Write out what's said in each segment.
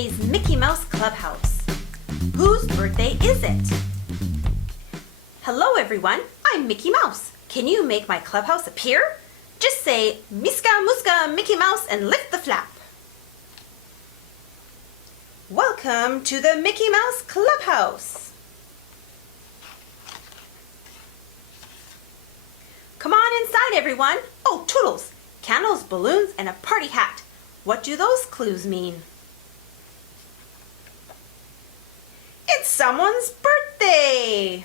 Disney's Mickey Mouse Clubhouse. Whose birthday is it? Hello everyone, I'm Mickey Mouse. Can you make my clubhouse appear? Just say, Miska Muska Mickey Mouse and lift the flap. Welcome to the Mickey Mouse Clubhouse. Come on inside everyone. Oh, Toodles, candles, balloons, and a party hat. What do those clues mean? It's someone's birthday!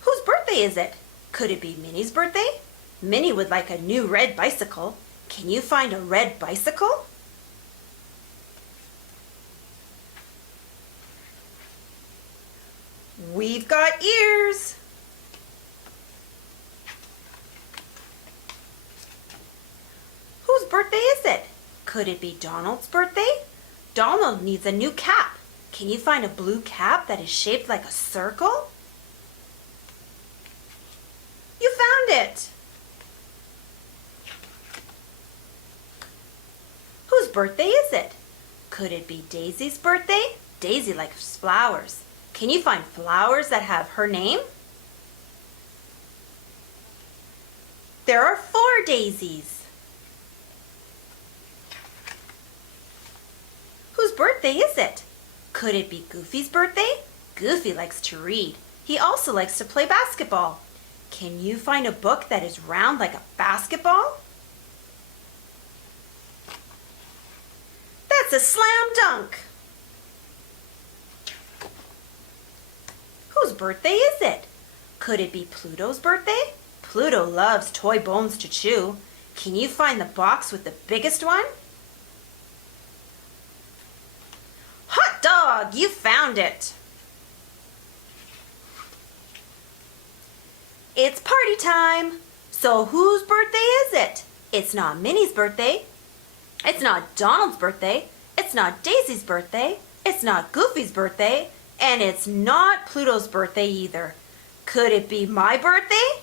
Whose birthday is it? Could it be Minnie's birthday? Minnie would like a new red bicycle. Can you find a red bicycle? We've got ears! Whose birthday is it? Could it be Donald's birthday? Donald needs a new cap. Can you find a blue cap that is shaped like a circle? You found it! Whose birthday is it? Could it be Daisy's birthday? Daisy likes flowers. Can you find flowers that have her name? There are 4 daisies. Whose birthday is it? Could it be Goofy's birthday? Goofy likes to read. He also likes to play basketball. Can you find a book that is round like a basketball? That's a slam dunk! Whose birthday is it? Could it be Pluto's birthday? Pluto loves toy bones to chew. Can you find the box with the biggest one? Hot dog! You found it! It's party time! So whose birthday is it? It's not Minnie's birthday. It's not Donald's birthday. It's not Daisy's birthday. It's not Goofy's birthday. And it's not Pluto's birthday either. Could it be my birthday?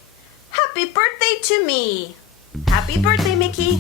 Happy birthday to me! Happy birthday, Mickey!